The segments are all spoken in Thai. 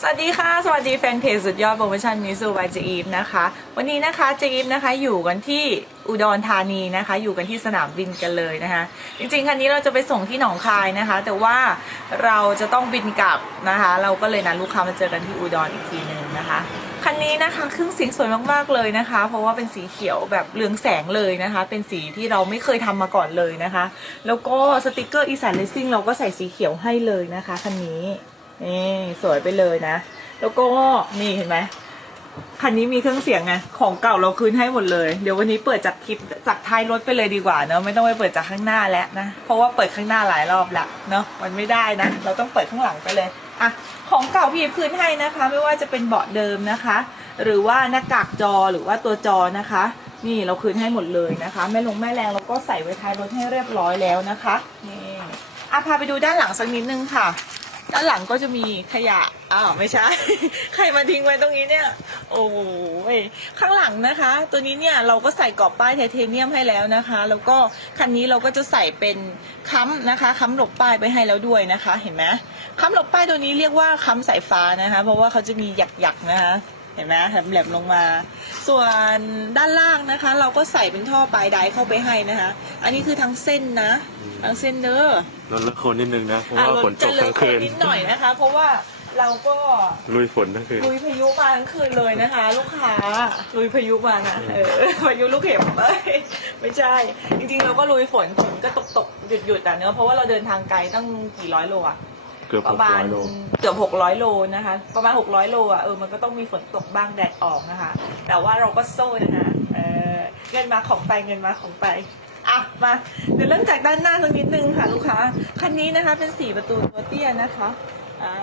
สวัสดีค่ะ สวัสดีแฟนเพจสุดยอดโปรโมชั่นมิสูบายเจอีฟนะคะ วันนี้นะคะเจอีฟนะคะอยู่กันที่อุดรธานีนะคะ อยู่กันที่สนามบินกันเลยนะคะ จริงๆคันนี้เราจะไปส่งที่หนองคายนะคะ แต่ว่าเราจะต้องบินกลับนะคะ เราก็เลยนัดลูกค้ามาเจอกันที่อุดรอีกทีหนึ่งนะคะคันนี้นะคะเครื่องเสียงสวยมากๆเลยนะคะ เพราะว่าเป็นสีเขียวแบบเรืองแสงเลยนะคะ เป็นสีที่เราไม่เคยทำมาก่อนเลยนะคะ แล้วก็สติกเกอร์อีสานเลสซิ่งเราก็ใส่สีเขียวให้เลยนะคะคันนี้ นี่สวยไปเลยนะ แล้วก็นี่เห็นไหมคันนี้มีเครื่องเสียงไงของเก่าเราคืนให้หมดเลย เดี๋ยววันนี้เปิดจากคลิปจากท้ายรถไปเลยดีกว่าเนอะไม่ต้องไปเปิดจากข้างหน้าแล้วนะเพราะว่าเปิดข้างหน้าหลายรอบละเนาะมันไม่ได้นะ เราต้องเปิดข้างหลังไปเลยอะของเก่าพี่คืนให้นะคะ ไม่ว่าจะเป็นเบาะเดิมนะคะ หรือว่าหน้ากากจอหรือว่าตัวจอนะคะ นี่เราคืนให้หมดเลยนะคะ แม่ลงแม่แรงเราก็ใส่ไว้ท้ายรถให้เรียบร้อยแล้วนะคะนี่อะพาไปดูด้านหลังสักนิดนึงค่ะ ด้านหลังก็จะมีขยะ อ้าวไม่ใช่ ใครมาทิ้งไว้ตรงนี้เนี่ย โอ้ย ข้างหลังนะคะ ตัวนี้เนี่ยเราก็ใส่กรอบป้ายไทเทเนียมให้แล้วนะคะ แล้วก็คันนี้เราก็จะใส่เป็นค้ำนะคะ ค้ำหลบป้ายไปให้แล้วด้วยนะคะ เห็นไหมค้ำหลบป้ายตัวนี้เรียกว่าค้ำสายฟ้านะคะ เพราะว่าเขาจะมีหยักๆนะคะ เห็นไหมแหลมๆลงมา ส่วนด้านล่างนะคะ เราก็ใส่เป็นท่อปลายไดเข้าไปให้นะคะ อันนี้คือทั้งเส้นนะทั้งเส้นเด้อลดละคนนิดนึงนะเพราะอะว่าฝนตจะกเหลืทั้องคืนนิดหน่อยนะคะ เพราะว่าเราก็ลุยฝนทั้งคืนลุยพายุมาทั้งคืนเลยนะคะ ลูกค้าลุยพายุมานะเออพายุลูกเห็บเอ้ยไม่ใช่ จริงๆ เราก็ลุยฝนฝนก็ตกตกหยุดหยุดๆอะเนอะเพราะว่าเราเดินทางไกลตั้งกี่ร้อยโลอะ เกือบปหระกมาร้ณอยโล เกือบหกร้อยโลนะคะ ประมาณหกร้อยโลอะเออมันก็ต้องมีฝนตกบ้างแดดออกนะคะ แต่ว่าเราก็โซ่นะคะเออเงินมาของไปเงินมาของไปอะมาเดี๋ยวเริ่มจากด้านหน้าสักนิดนึงค่ะลูกค้าคันนี้นะคะเป็นสี่ประตูตัวเตี้ยนะคะอ่า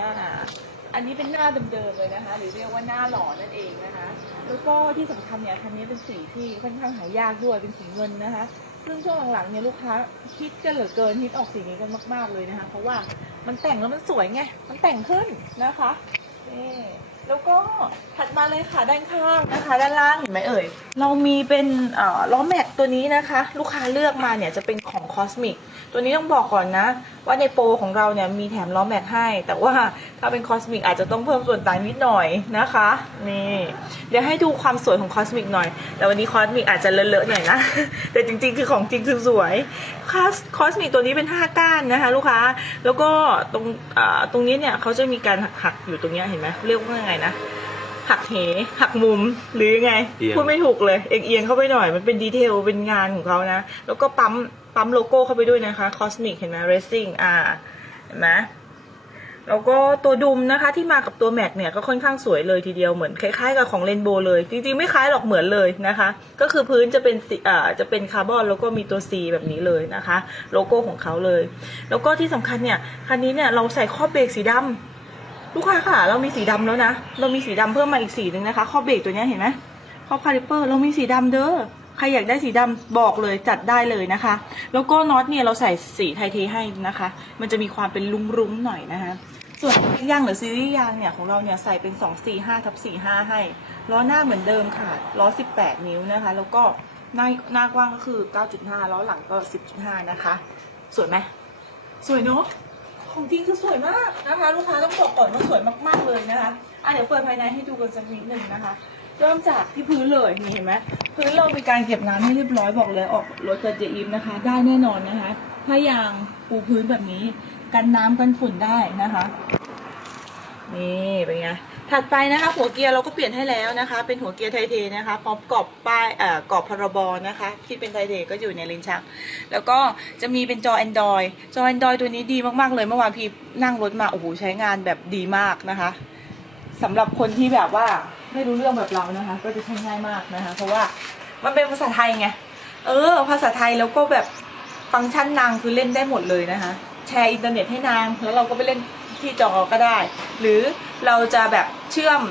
อันนี้เป็นหน้าเดิมๆเลยนะคะ หรือเรียกว่าหน้าหล่อนั่นเองนะคะ แล้วก็ที่สำคัญเนี่ยคันนี้เป็นสีที่ค่อนข้างหายากด้วยเป็นสีเงินนะคะ ซึ่งช่วงหลังๆเนี่ยลูกค้าคิดกันเหลือเกินฮิตออกสีนี้กันมากๆเลยนะคะ เพราะว่ามันแต่งแล้วมันสวยไง มันแต่งขึ้นนะคะนี่แล้วก็ถัดมาเลยค่ะด้านข้างนะคะ ด้านล่างเห็นไหมเอ่ย เรามีเป็นอ่อล้อแม็กตัวนี้นะคะ ลูกค้าเลือกมาเนี่ยจะเป็นของ คอสมิกตัวนี้ต้องบอกก่อนนะ ว่าในโปรของเราเนี่ยมีแถมล้อแม็กให้ แต่ว่าถ้าเป็นคอสมิกอาจจะต้องเพิ่มส่วนต่างนิดหน่อยนะคะนี่เดี๋ยวให้ดูความสวยของคอสมิกหน่อย แต่วันนี้คอสมิกอาจจะเลอะๆหน่อยนะ แต่จริงๆ คือของจริงคือสวยคอสคอสมิกตัวนี้เป็น 5 ก้านนะคะลูกค้าแล้วก็ตรงอ่าตรงนี้เนี่ยเขาจะมีการหักๆอยู่ตรงเนี้ยเห็นไหมเรียกว่าไงนะหักเหหักมุมหรือยังไงเอียงพูดไม่ถูกเลย เอียงๆเข้าไปหน่อย มันเป็นดีเทล เป็นงานของเขานะ แล้วก็ปั๊ม ปั๊มโลโก้เข้าไปด้วยนะคะ Cosmic เห็นไหม Racing อ่าเห็นไหมแล้วก็ตัวดุมนะคะที่มากับตัวแม็กเนี่ยก็ค่อนข้างสวยเลยทีเดียวเหมือนคล้ายๆกับของเรนโบเลย จริงๆไม่คล้ายหรอกเหมือนเลยนะคะ ก็คือพื้นจะเป็นสีอ่าจะเป็นคาร์บอนแล้วก็มีตัว C แบบนี้เลยนะคะ โลโก้ของเขาเลย แล้วก็ที่สำคัญเนี่ยคันนี้เนี่ยเราใส่ข้อเบรกสีดำลูกค้าค่ะ เรามีสีดำแล้วนะ เรามีสีดำเพิ่มมาอีกสีหนึ่งนะคะ ข้อเบรกตัวเนี้ยเห็นไหมข้อคาลิเปอร์เรามีสีดำเด้อ ใครอยากได้สีดำบอกเลยจัดได้เลยนะคะ แล้วก็น็อตเนี่ยเราใส่สีไทเทให้นะคะ มันจะมีความเป็นลุ้งๆหน่อยนะคะ ส่วนยางหรือซีรีส์ยางเนี่ยของเราเนี่ยใส่เป็น 2 4 5ทับ45 ให้ล้อหน้าเหมือนเดิมค่ะล้อ 18 นิ้วนะคะ แล้วก็หน้าหน้ากว้างก็คือ 9.5 ล้อหลังก็ 10.5 นะคะ สวยไหมสวยเนาะของจริงคือสวยมากนะคะ ลูกค้าต้องบอกก่อนว่าสวยมากๆเลยนะคะอะเดี๋ยวเปิดภายในให้ดูกันสักนิดหนึ่งนะคะ เริ่มจากที่พื้นเลยนี่เห็นไหมพื้นเรามีการเก็บน้ำให้เรียบร้อยบอกเลยออกรถกับเจอิมนะคะ ได้แน่นอนนะคะถ้ายางปูพื้นแบบนี้ กันน้ำกันฝุ่นได้นะคะ นี่เป็นไงถัดไปนะคะหัวเกียร์เราก็เปลี่ยนให้แล้วนะคะ เป็นหัวเกียร์ไทเทนะคะพร้อมกรอบป้ายเอ่อกรอบพรบนะคะที่เป็นไทเทก็อยู่ในลิ้นชัก แล้วก็จะมีเป็นจอ Android จอ Android ตัวนี้ดีมากๆเลยเมื่อวานพี่นั่งรถมาโอ้โหใช้งานแบบดีมากนะคะสำหรับคนที่แบบว่า ไม่รู้เรื่องแบบเรานะคะ ก็จะใช้ง่ายมากนะคะ เพราะว่ามันเป็นภาษาไทยไง เออ ภาษาไทยแล้วก็แบบฟังก์ชันนางคือเล่นได้หมดเลยนะคะ แชร์อินเทอร์เน็ตให้นาง แล้วเราก็ไปเล่นที่จอก็ได้ หรือเราจะแบบเชื่อม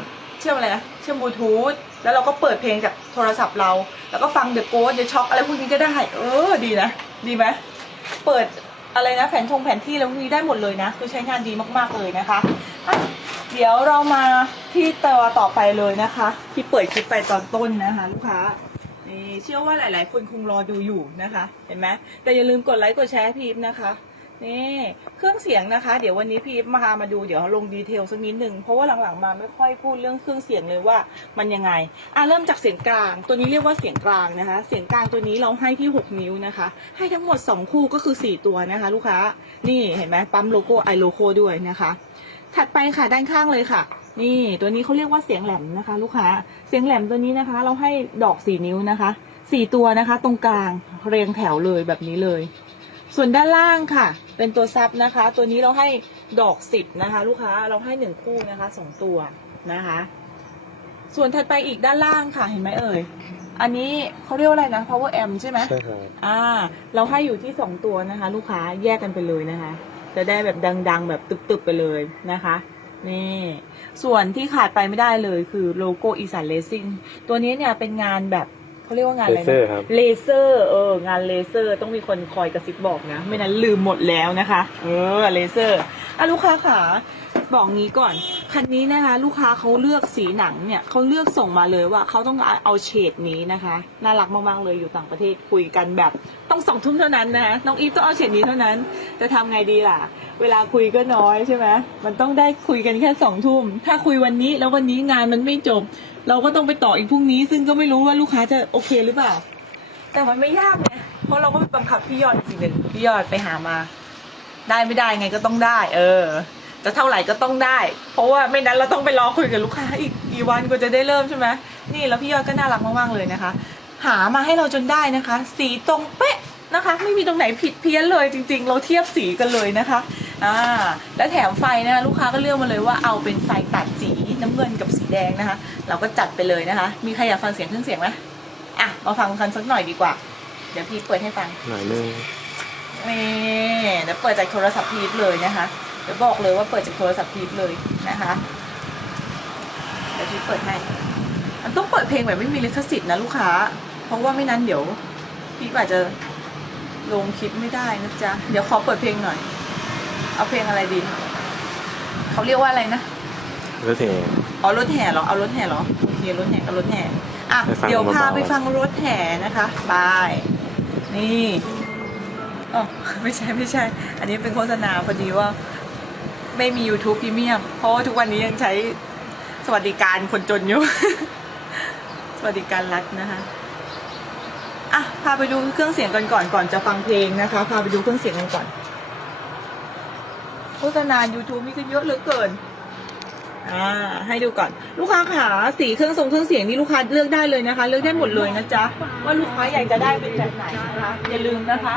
เชื่อมอะไรนะ เชื่อมบลูทูธ แล้วเราก็เปิดเพลงจากโทรศัพท์เรา แล้วก็ฟังเดอะโกสเดอะช็อคอะไรพวกนี้ก็ได้ เออ ดีนะ ดีไหมเปิดอะไรนะแผนทงแผนที่แล้วพวกนี้ได้หมดเลยนะ คือใช้งานดีมากๆเลยนะคะ เดี๋ยวเรามาที่ตัวต่อไปเลยนะคะ ที่เปิดคลิปไปตอนต้นนะคะลูกค้านี่เชื่อว่าหลาย ๆ คนคงรอดูอยู่นะคะ เห็นไหมแต่อย่าลืมกดไลค์กดแชร์พีฟนะคะนี่เครื่องเสียงนะคะ เดี๋ยววันนี้พี่มาพามาดูเดี๋ยวลงดีเทลสักนิดหนึ่งเพราะว่าหลัง ๆ มาไม่ค่อยพูดเรื่องเครื่องเสียงเลยว่ามันยังไงอะเริ่มจากเสียงกลาง ตัวนี้เรียกว่าเสียงกลางนะคะ เสียงกลางตัวนี้เราให้ที่ 6 นิ้วนะคะ ให้ทั้งหมด 2 คู่ก็คือ 4 ตัวนะคะ ลูกค้านี่เห็นไหมปั๊มโลโก้ไอโลโก้ด้วยนะคะ ถัดไปค่ะด้านข้างเลยค่ะ นี่ตัวนี้เขาเรียกว่าเสียงแหลมนะคะ ลูกค้าเสียงแหลมตัวนี้นะคะ เราให้ดอกสี่นิ้วนะคะสี่ตัวนะคะ ตรงกลางเรียงแถวเลยแบบนี้เลย ส่วนด้านล่างค่ะ เป็นตัวซับนะคะ ตัวนี้เราให้ดอกสิบนะคะ ลูกค้าเราให้หนึ่งคู่นะคะสองตัวนะคะ ส่วนถัดไปอีกด้านล่างค่ะเห็นไหมเอ่ยอันนี้เขาเรียกว่าอะไรนะ power amp ใช่ไหมใช่ครับอ่า เราให้อยู่ที่สองตัวนะคะ ลูกค้าแยกกันไปเลยนะคะ จะได้แบบดังๆ แบบตึบๆไปเลยนะคะ นี่ ส่วนที่ขาดไปไม่ได้เลยคือโลโก้อีสานเลซิ่งตัวนี้เนี่ยเป็นงานแบบเขาเรียกว่างานอะไรเลเซอร์นะครับเลเซอร์เอองานเลเซอร์ต้องมีคนคอยกระซิบบอกนะ ไม่นั้นลืมหมดแล้วนะคะ เออเลเซอร์อะลูกค้าขา บอกงี้ก่อน คันนี้นะคะ ลูกค้าเขาเลือกสีหนังเนี่ยเขาเลือกส่งมาเลยว่าเขาต้องการเอาเฉดนี้นะคะ น่ารักมากๆเลยอยู่ต่างประเทศคุยกันแบบต้องสองทุ่มเท่านั้นนะคะน้องอีฟต้องเอาเฉดนี้เท่านั้น จะทำไงดีล่ะ เวลาคุยก็น้อยใช่ไหมมันต้องได้คุยกันแค่สองทุ่มถ้าคุยวันนี้แล้ววันนี้งานมันไม่จบ เราก็ต้องไปต่ออีกพรุ่งนี้ ซึ่งก็ไม่รู้ว่าลูกค้าจะโอเคหรือเปล่า แต่มันไม่ยากไงเพราะเราก็ไปบังคับพี่ยอดสิหนึ่งพี่ยอดไปหามา ได้ไม่ได้ไงก็ต้องได้ เออ จะเท่าไหร่ก็ต้องได้ เพราะว่าไม่นั้นเราต้องไปรอคุยกับลูกค้าอีกกี่วันก็จะได้เริ่มใช่ไหมนี่แล้วพี่ยอดก็น่ารักมากๆเลยนะคะ หามาให้เราจนได้นะคะ สีตรงเป๊ะนะคะ ไม่มีตรงไหนผิดเพี้ยนเลยจริง ๆ เราเทียบสีกันเลยนะคะอ่าและแถมไฟนะคะลูกค้าก็เลือกมาเลยว่าเอาเป็นไฟตัดสีน้ำเงินกับสีแดงนะคะ เราก็จัดไปเลยนะคะ มีใครอยากฟังเสียงเครื่องเสียงไหมอะมาฟังกันสักหน่อยดีกว่า เดี๋ยวพี่เปิดให้ฟังหน่อยนึงนี่เดี๋ยวเปิดจากโทรศัพท์พีทเลยนะคะ เดี๋ยวบอกเลยว่าเปิดจากโทรศัพท์พีทเลยนะคะเดี๋ยวพีทเปิดให้ มันต้องเปิดเพลงแบบไม่มีลิขสิทธิ์นะลูกค้า เพราะว่าไม่นั้นเดี๋ยวพีทอาจจะลงคลิปไม่ได้นะจ๊ะ เดี๋ยวขอเปิดเพลงหน่อย เอาเพลงอะไรดี เขาเรียกว่าอะไรนะ รถเถอ๋อรถแห่เหรอ เอารถแห่เหรอ โอเครถแห่กับรถแห่ อะไปฟังเดี๋ยวพาเบาๆไปฟังรถแห่นะคะบาย นี่อ๋อไม่ใช่ไม่ใช่ อันนี้เป็นโฆษณาพอดีว่า ไม่มี YouTube พรีเมียมเพราะว่าทุกวันนี้ยังใช้สวัสดิการคนจนอยู่ สวัสดิการรัฐนะคะอะพาไปดูเครื่องเสียงกันก่อนก่อนจะฟังเพลงนะคะ พาไปดูเครื่องเสียงกันก่อนโฆษณา YouTube นี่ก็เยอะเหลือเกินอ่าให้ดูก่อน ลูกค้าขาสีเครื่องทรงเครื่องเสียงนี่ลูกค้าเลือกได้เลยนะคะ เลือกได้หมดเลยนะจ๊ะว่าลูกค้าอยากจะได้เป็นแบบไหนนะคะอย่าลืมนะคะ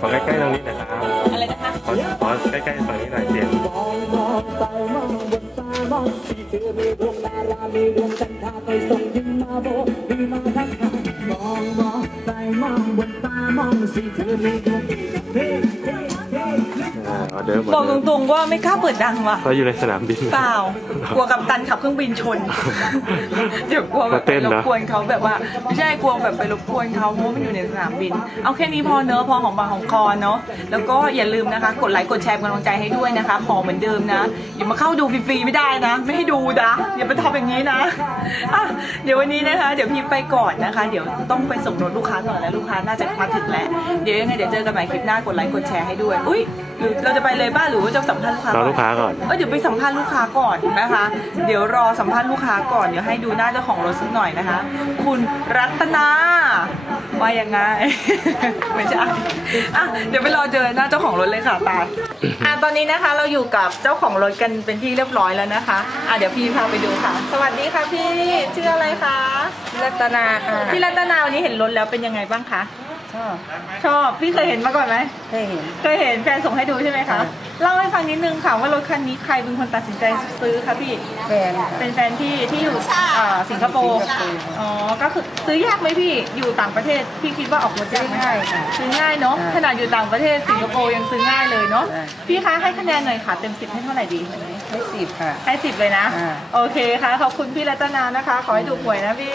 ขอใกล้ๆตรงนี้หนะครับอะไรนะคะขอขอใกล้ๆฝั่งนี้หน่อยเสียงอ่าออเดอร์ 你的记？ หมดบอกเลตยรงๆว่าไม่กล้าเปิดดังว่ะ เราอยู่ในสนามบิน เปล่า กลัวกับตันขับเครื่องบินชน เดี๋ยวกลัวแบบเต้ไปนรนะบกวนเขาแบบว่า ไม่ใช่กลัวแบบไปรบกวนเขาเพราะว่ามันอยู่ในสนามบิน เอาแค่นี้พอเนอะพอของปากของคอเนอะแล้วก็อย่าลืมนะคะ กดไลค์กดแชร์เป็นกำลังใจให้ด้วยนะคะ ขอเหมือนเดิมนะ อย่ามาเข้าดูฟรีๆไม่ได้นะ ไม่ให้ดูนะอย่าไปทำอย่างนี้นะอะเดี๋ยววันนี้นะคะ เดี๋ยวพี่ไปก่อนนะคะ เดี๋ยวต้องไปส่งรถลูกค้าก่อนแล้วลูกค้าน่าจะมาถึงแล้ว เดี๋ยวยังไงเดี๋ยวเจอกันใหม่คลิปหน้ากดไลค์กดแชร์ให้ด้วย อุ้ย หรือเราจะไปเลยป้าหรือว่าจะสัมภาษณ์ลูกค้ารอก่อนลูกค้าก่อน เออเดี๋ยวไปสัมภาษณ์ลูกค้าก่อนนะคะ เดี๋ยวรอสัมภาษณ์ลูกค้าก่อนเดี๋ยวให้ดูหน้าเจ้าของรถสักหน่อยนะคะ คุณรัตนาว่ายังไง ไม่ใช่อะเดี๋ยวไปรอเจอหน้าเจ้าของรถเลยค่ะตายอะตอนนี้นะคะเราอยู่กับเจ้าของรถกันเป็นที่เรียบร้อยแล้วนะคะอะเดี๋ยวพี่พาไปดูค่ะ สวัสดีค่ะพี่ชื่ออะไรคะรัตนาค่ะพี่รัตนาวันนี้เห็นรถแล้วเป็นยังไงบ้างคะ ชอบ ชอบ พี่เคยเห็นมาก่อนไหม เคยเห็น เคยเห็นแฟนส่งให้ดูใช่ไหมคะค่ะเล่าให้ฟังนิดนึงค่ะว่ารถคันนี้ใครเป็นคนตัดสินใจซื้อคะพี่ แฟนค่ะเป็นแฟนพี่ที่อยู่อ่าสิงคโปร์สิงคโปร์ อ๋อ ก็คือซื้อยากไหมพี่ อยู่ต่างประเทศ พี่คิดว่าออกรถยากไหมซื้อง่ายค่ะ ซื้อง่ายเนาะ ใช่ขนาดอยู่ต่างประเทศสิงคโปร์ยังซื้อง่ายเลยเนาะ ใช่ พี่คะให้คะแนนหน่อยค่ะ เต็มสิบให้เท่าไหร่ดีวันนี้ ให้สิบค่ะ ให้สิบเลยนะ อ่า โอเคค่ะ ขอบคุณพี่รัตนานะคะ ขอให้ถูกหวยนะพี่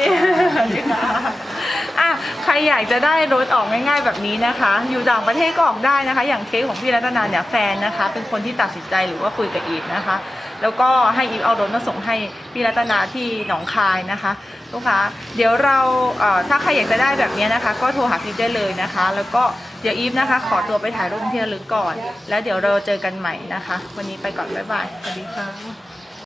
อะใครอยากจะได้รถออกง่าย ๆ แบบนี้นะคะ อยู่ต่างประเทศก็ออกได้นะคะ อย่างเคสของพี่รัตนาเนี่ยแฟนนะคะ เป็นคนที่ตัดสินใจหรือว่าคุยกับอีฟนะคะ แล้วก็ให้อีฟเอารถมาส่งให้พี่รัตนาที่หนองคายนะคะลูกค้าเดี๋ยวเราเถ้าใครอยากจะได้แบบนี้นะคะ ก็โทรหาอีฟได้เลยนะคะ แล้วก็เดี๋ยวอีฟนะคะ ขอตัวไปถ่ายรูปที่ระลึกก่อน แล้วเดี๋ยวเราเจอกันใหม่นะคะ วันนี้ไปก่อนบ๊ายบายสวัสดีค่ะ